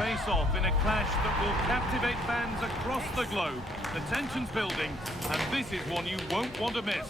face off in a clash that will captivate fans across the globe. The tension's building, and this is one you won't want to miss.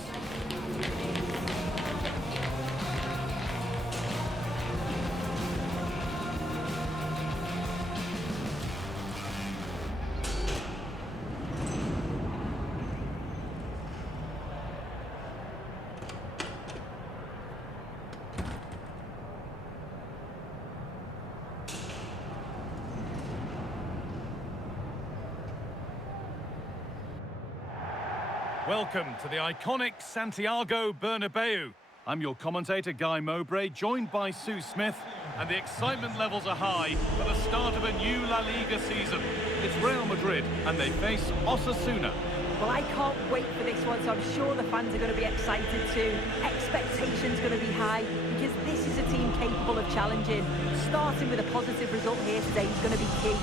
Welcome to the iconic Santiago Bernabeu. I'm your commentator, Guy Mowbray, joined by Sue Smith, and the excitement levels are high for the start of a new La Liga season. It's Real Madrid, and they face Osasuna. Well, I can't wait for this one, so I'm sure the fans are going to be excited too. Expectations going to be high, because this is a team capable of challenging. Starting with a positive result here today is going to be key.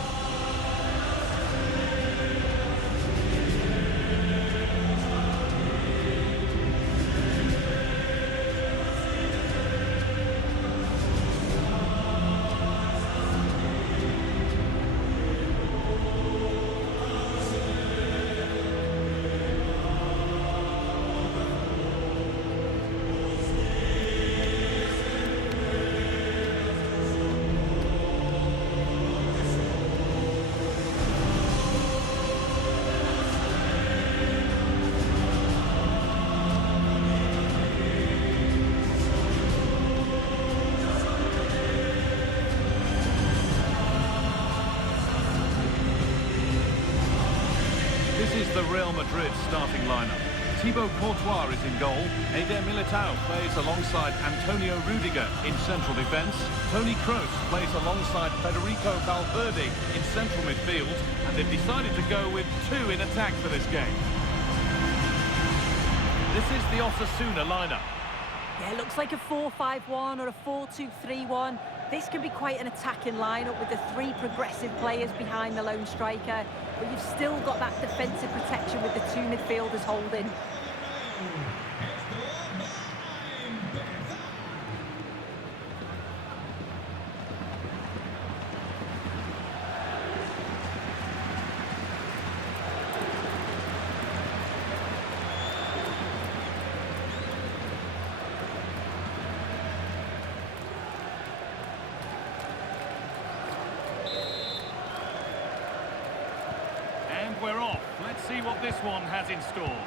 This is the Real Madrid starting lineup. Thibaut Courtois is in goal. Eder Militao plays alongside Antonio Rudiger in central defence. Toni Kroos plays alongside Federico Valverde in central midfield. And they've decided to go with two in attack for this game. This is the Osasuna lineup. Yeah, it looks like a 4-5-1 or a 4-2-3-1. This can be quite an attacking lineup with the three progressive players behind the lone striker. But you've still got that defensive protection with the two midfielders holding. We're off. Let's see what this one has in store.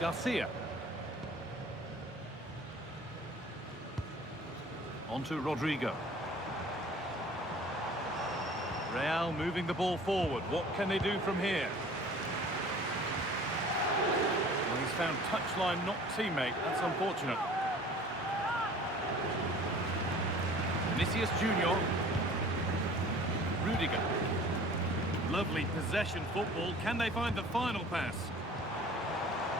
Garcia. On to Rodrigo. Real moving the ball forward. What can they do from here? Well, he's found touchline, not teammate. That's unfortunate. Vinicius Junior. Rudiger. Lovely possession football. Can they find the final pass?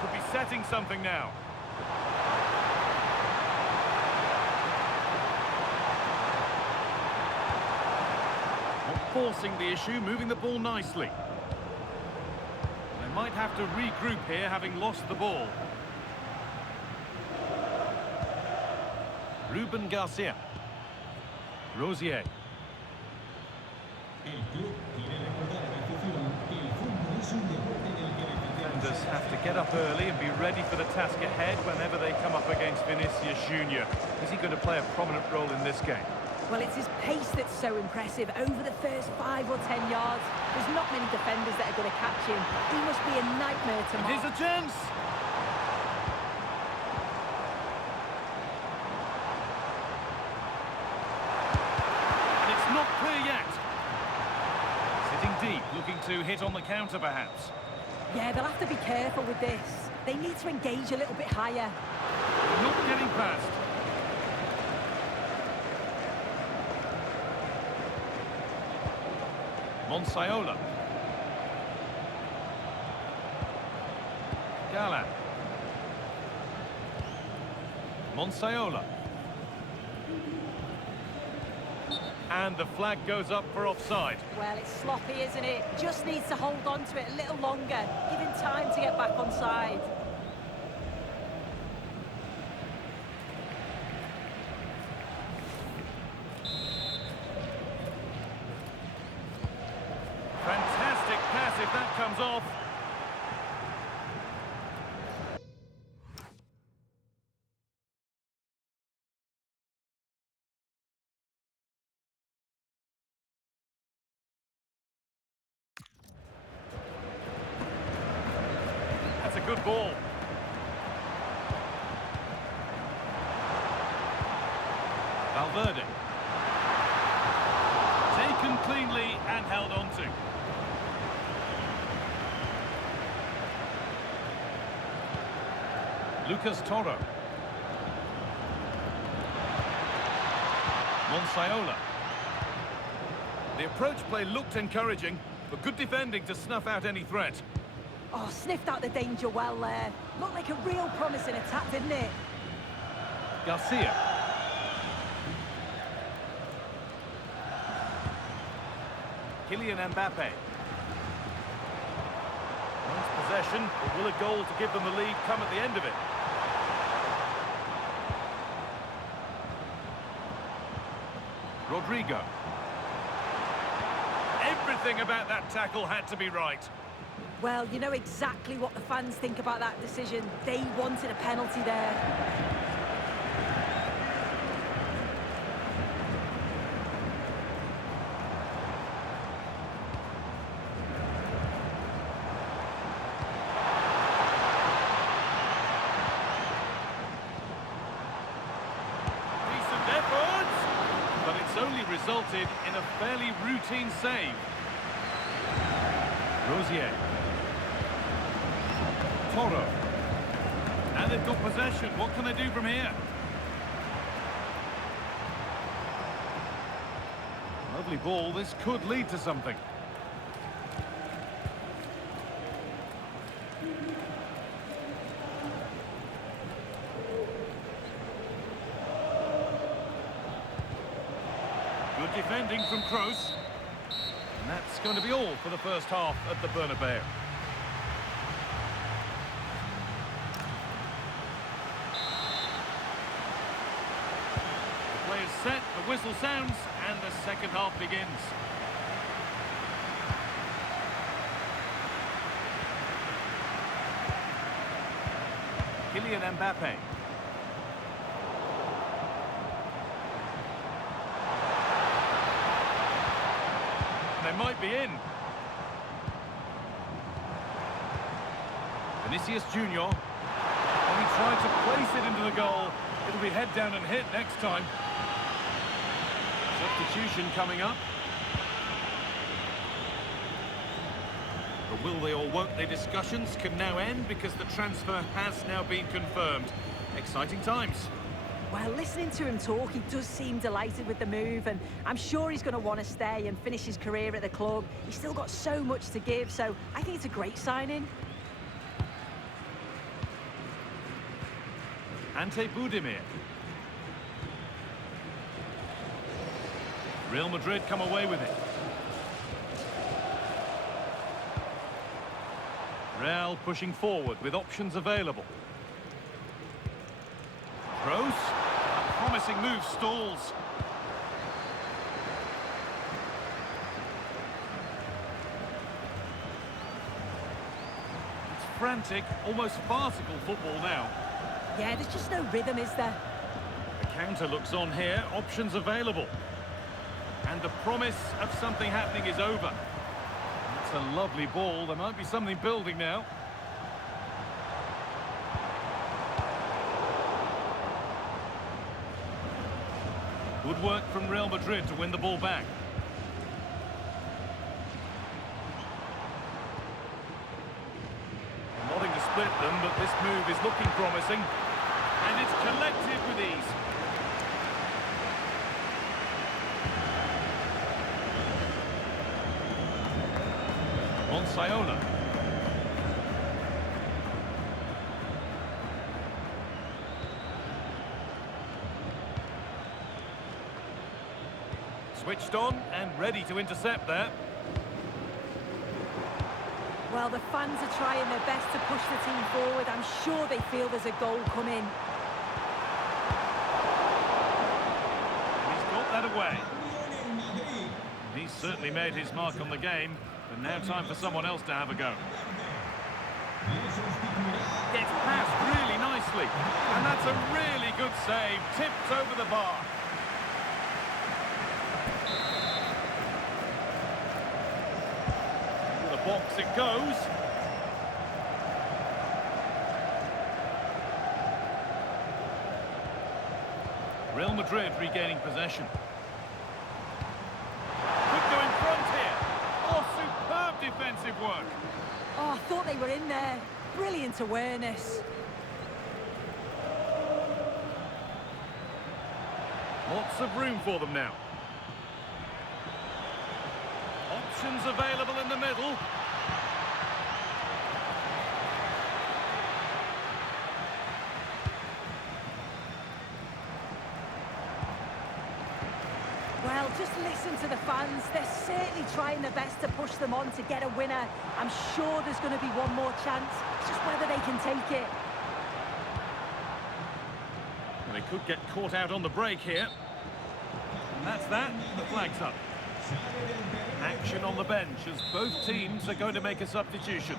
Could be setting something now. Not forcing the issue, moving the ball nicely. They might have to regroup here, having lost the ball. Ruben Garcia. Rosier. Defenders have to get up early and be ready for the task ahead whenever they come up against Vinicius Junior. Is he going to play a prominent role in this game? Well, it's his pace that's so impressive. Over the first 5 or 10 yards, there's not many defenders that are going to catch him. He must be a nightmare to mark. Here's a chance! Not clear yet. Sitting deep, looking to hit on the counter perhaps. Yeah, they'll have to be careful with this. They need to engage a little bit higher. Not getting past. Monsayola. Gala. Monsayola. And the flag goes up for offside. Well, it's sloppy, isn't it? Just needs to hold on to it a little longer. Give him time to get back on side. comes off. That's a good ball. Valverde. Taken cleanly and held on to. Lucas Toro. Monsaiola. The approach play looked encouraging, but good defending to snuff out any threat. Oh, sniffed out the danger well there. Looked like a real promising attack, didn't it? Garcia. Kylian Mbappe. Wants possession, but will a goal to give them the lead come at the end of it? Rodrigo. Everything about that tackle had to be right. Well, you know exactly what the fans think about that decision. They wanted a penalty there. Decent effort, but it's only resulted in a fairly routine save. Rosier. Toro. And they've got possession. What can they do from here? Lovely ball. This could lead to something. Good defending from Kroos. And that's going to be all for the first half at the Bernabeu. The play is set, the whistle sounds, and the second half begins. Kylian Mbappe. They might be in. Vinicius Junior. And he tried to place it into the goal. It'll be head down and hit next time. Substitution coming up. The will they or won't they discussions can now end because the transfer has now been confirmed. Exciting times. Well, listening to him talk, he does seem delighted with the move, and I'm sure he's going to want to stay and finish his career at the club. He's still got so much to give, so I think it's a great signing. Ante Budimir. Real Madrid come away with it. Real pushing forward with options available. Kroos. A promising move stalls. It's frantic, almost farcical football now. Yeah, there's just no rhythm, is there? The counter looks on here, options available. And the promise of something happening is over. It's a lovely ball, there might be something building now. Good work from Real Madrid to win the ball back. Nothing to split them, but this move is looking promising. And it's collected with ease. Monsaiola. Switched on and ready to intercept there. Well, the fans are trying their best to push the team forward. I'm sure they feel there's a goal coming. He's got that away. He's certainly made his mark on the game. But now time for someone else to have a go. Gets past really nicely. And that's a really good save. Tipped over the bar. To the box it goes. Real Madrid regaining possession. Could go in front here. Oh, superb defensive work. Oh, I thought they were in there. Brilliant awareness. Lots of room for them now. Options available in the middle. Well, just listen to the fans. They're certainly trying their best to push them on to get a winner. I'm sure there's going to be one more chance. It's just whether they can take it. Well, they could get caught out on the break here. And that's that. The flag's up. Action on the bench as both teams are going to make a substitution.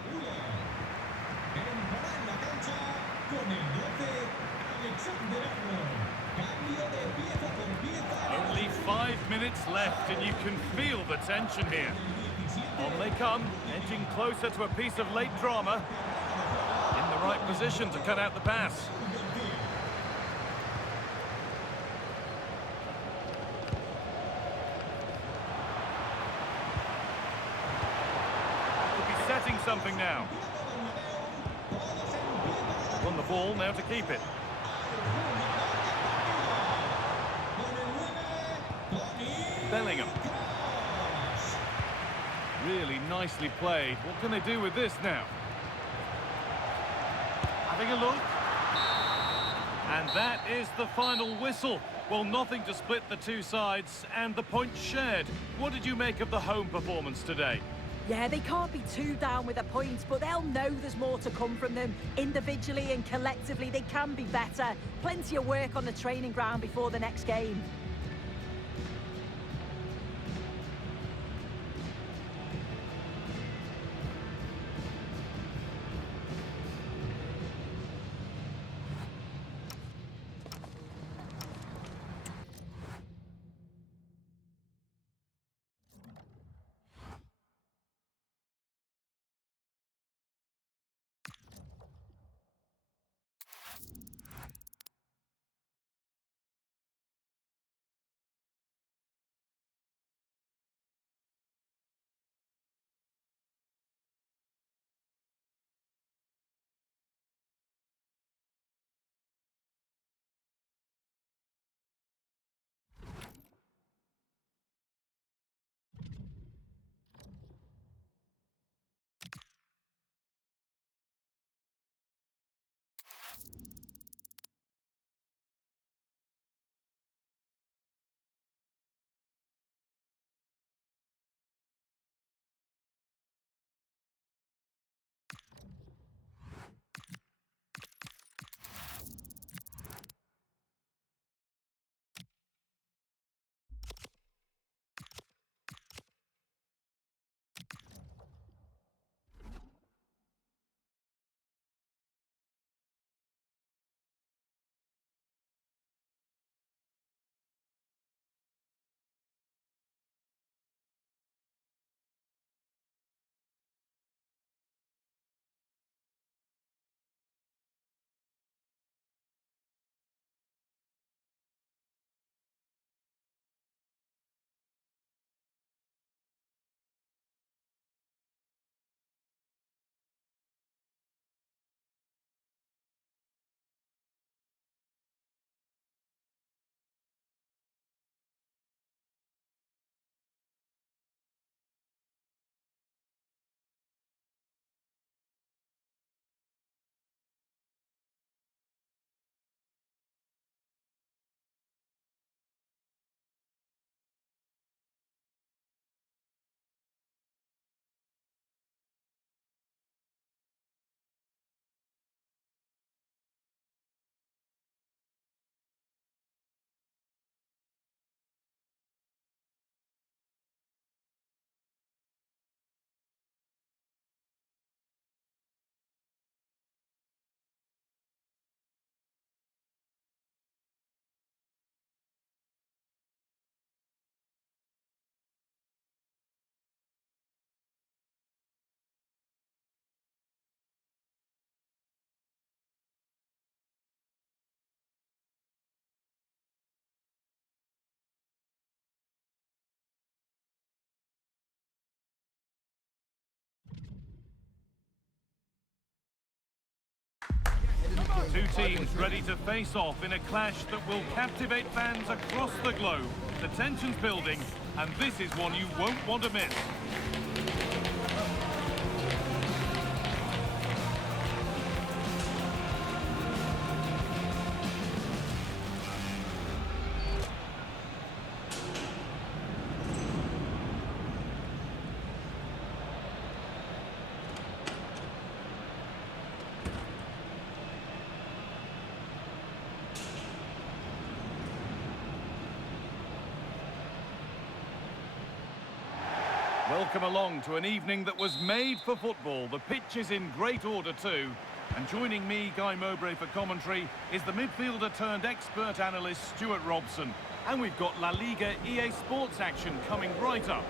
Only 5 minutes left and you can feel the tension here. On they come, edging closer to a piece of late drama. In the right position to cut out the pass. Could be setting something now. Won the ball, now to keep it. Bellingham. Really nicely played. What can they do with this now? Having a look. And that is the final whistle. Well, nothing to split the two sides and the points shared. What did you make of the home performance today? Yeah, they can't be too down with the points, but they'll know there's more to come from them. Individually and collectively, they can be better. Plenty of work on the training ground before the next game. Two teams ready to face off in a clash that will captivate fans across the globe. The tension's building, and this is one you won't want to miss. Welcome along to an evening that was made for football. The pitch is in great order too. And joining me, Guy Mowbray, for commentary is the midfielder turned expert analyst Stuart Robson. And we've got La Liga EA Sports action coming right up.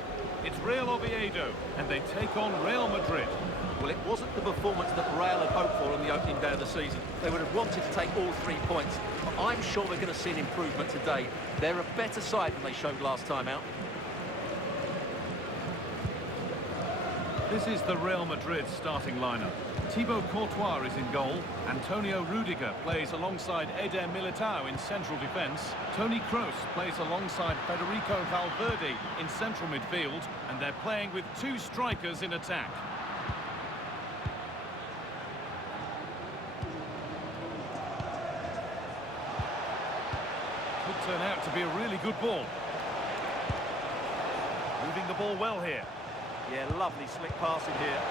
It's Real Oviedo and they take on Real Madrid. Well, it wasn't the performance that Real had hoped for on the opening day of the season. They would have wanted to take all 3 points. But I'm sure we're going to see an improvement today. They're a better side than they showed last time out. This is the Real Madrid starting lineup. Thibaut Courtois is in goal. Antonio Rudiger plays alongside Eder Militao in central defence. Toni Kroos plays alongside Federico Valverde in central midfield. And they're playing with 2 strikers in attack. Could turn out to be a really good ball. Moving the ball well here. Yeah, lovely slick passing here.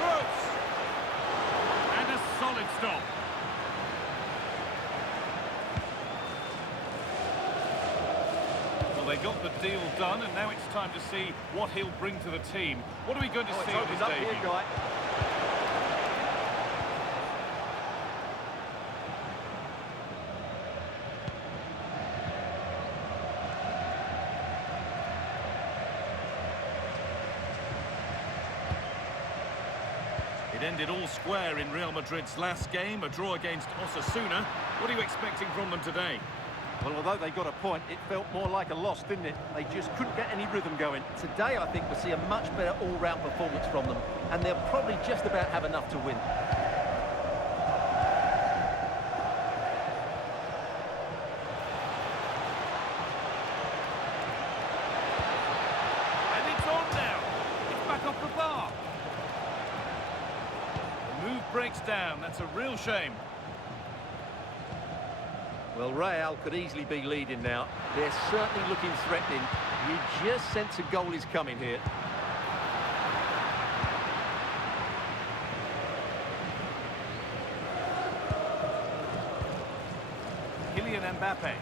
Kroos! And a solid stop. Well, they got the deal done, and now it's time to see what he'll bring to the team. What are we going to see on his up debut? here, Guy. It ended all square in Real Madrid's last game, a draw against Osasuna. What are you expecting from them today? Well, although they got a point, it felt more like a loss, didn't it? They just couldn't get any rhythm going. Today, I think we'll see a much better all-round performance from them, and they'll probably just about have enough to win. And it's on now. It's back off the bar. The move breaks down. That's a real shame. Well, Real could easily be leading now. They're certainly looking threatening. You just sense a goal is coming here. Kylian Mbappe.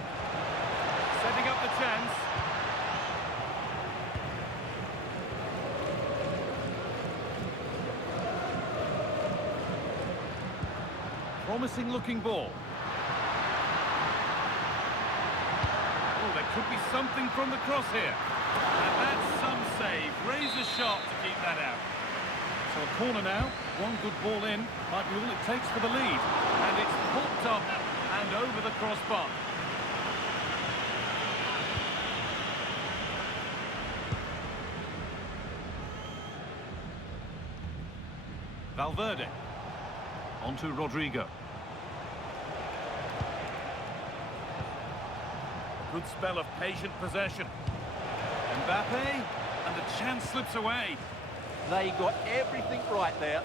Setting up the chance. Promising looking ball. Oh, there could be something from the cross here. And that's some save. Razor sharp to keep that out. So a corner now. One good ball in. Might be all it takes for the lead. And it's popped up and over the crossbar. Valverde. Onto Rodrigo. Good spell of patient possession. Mbappe, and the chance slips away. They got everything right there.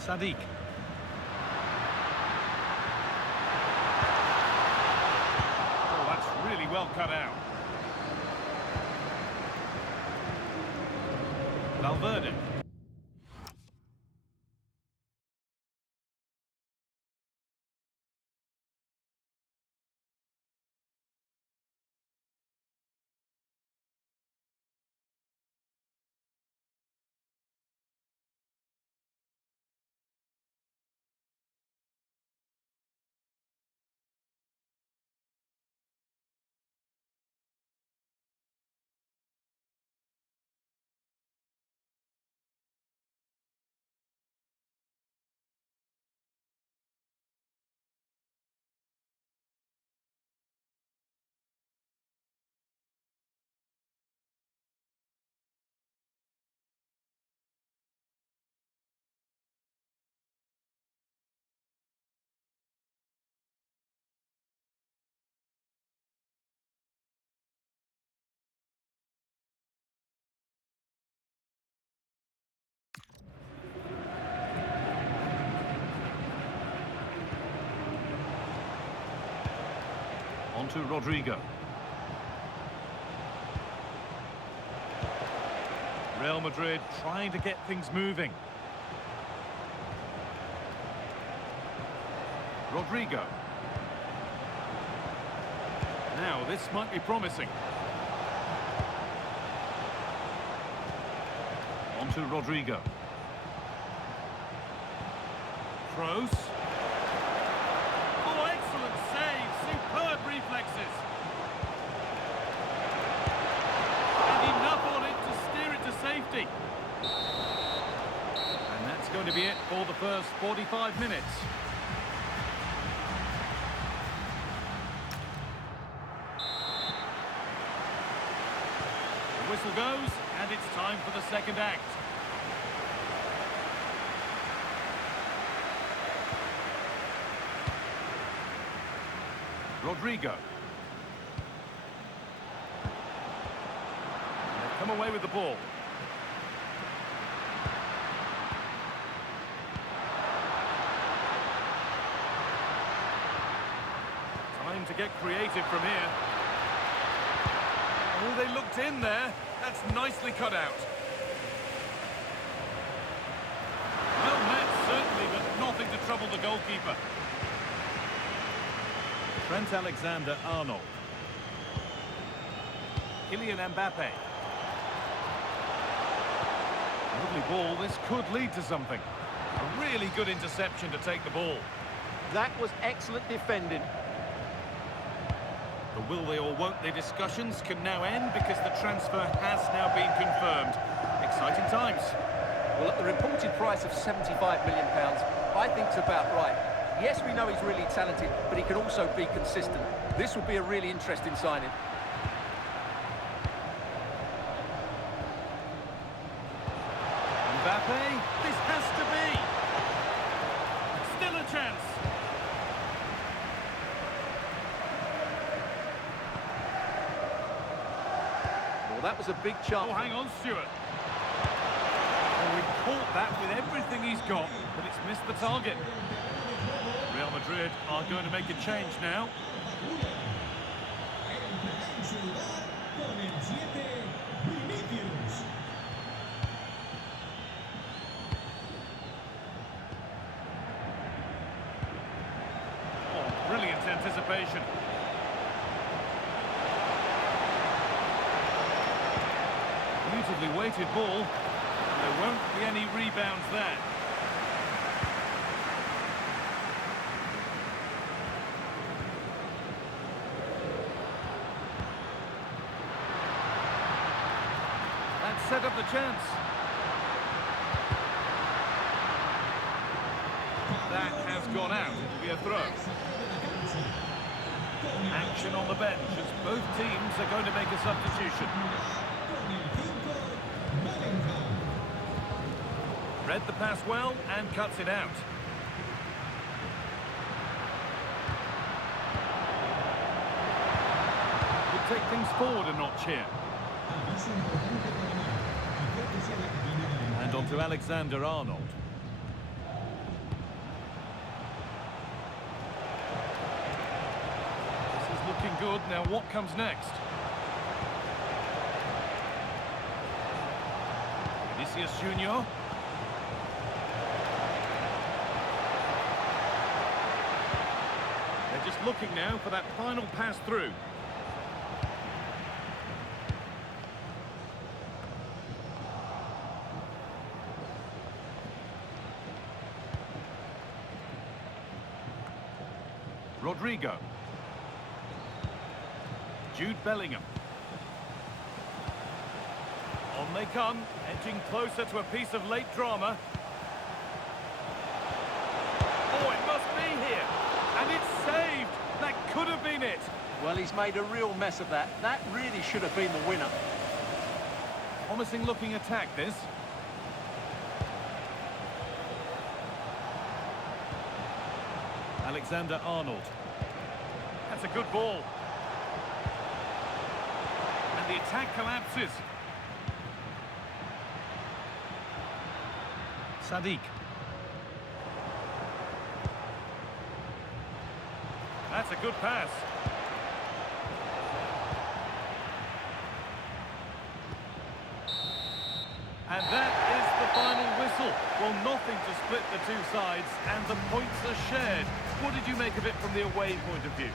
Sadiq. Oh, that's really well cut out. Valverde. On to Rodrigo. Real Madrid trying to get things moving. Rodrigo. Now, this might be promising. On to Rodrigo. Kroos. Oh, excellent save. Superb reflexes. And enough on it to steer it to safety. And that's going to be it for the first 45 minutes. The whistle goes, and it's time for the second act. Rodrigo. They've come away with the ball. Time to get creative from here. Oh, they looked in there. That's nicely cut out. Well met, certainly, but nothing to trouble the goalkeeper. Trent Alexander-Arnold. Kylian Mbappe. Lovely ball. This could lead to something. A really good interception to take the ball. That was excellent defending. The will they or won't they discussions can now end because the transfer has now been confirmed. Exciting times. Well, at the reported price of £75 million, I think it's about right. Yes, we know he's really talented, but he can also be consistent. This will be a really interesting signing. Mbappe, this has to be. Still a chance. Well, that was a big chance. Oh, hang on, Stuart. Oh, he caught that with everything he's got, but it's missed the target. Real Madrid are going to make a change now. Oh, brilliant anticipation. Beautifully weighted ball. There won't be any rebounds there. That set up the chance. That has gone out. It'll be a throw. Action on the bench as both teams are going to make a substitution. Read the pass well and cuts it out. Could take things forward a notch here. And on to Alexander-Arnold. This is looking good. Now what comes next? Vinicius Junior. They're just looking now for that final pass through. Rodrigo. Jude Bellingham. On they come, edging closer to a piece of late drama. Oh, it must be here. And it's saved. That could have been it. Well, he's made a real mess of that. That really should have been the winner. Promising looking attack, this. Alexander-Arnold. That's a good ball. And the attack collapses. Sadiq. That's a good pass. And that is the final whistle. Well, nothing to split the two sides, and the points are shared. What did you make of it from the away point of view?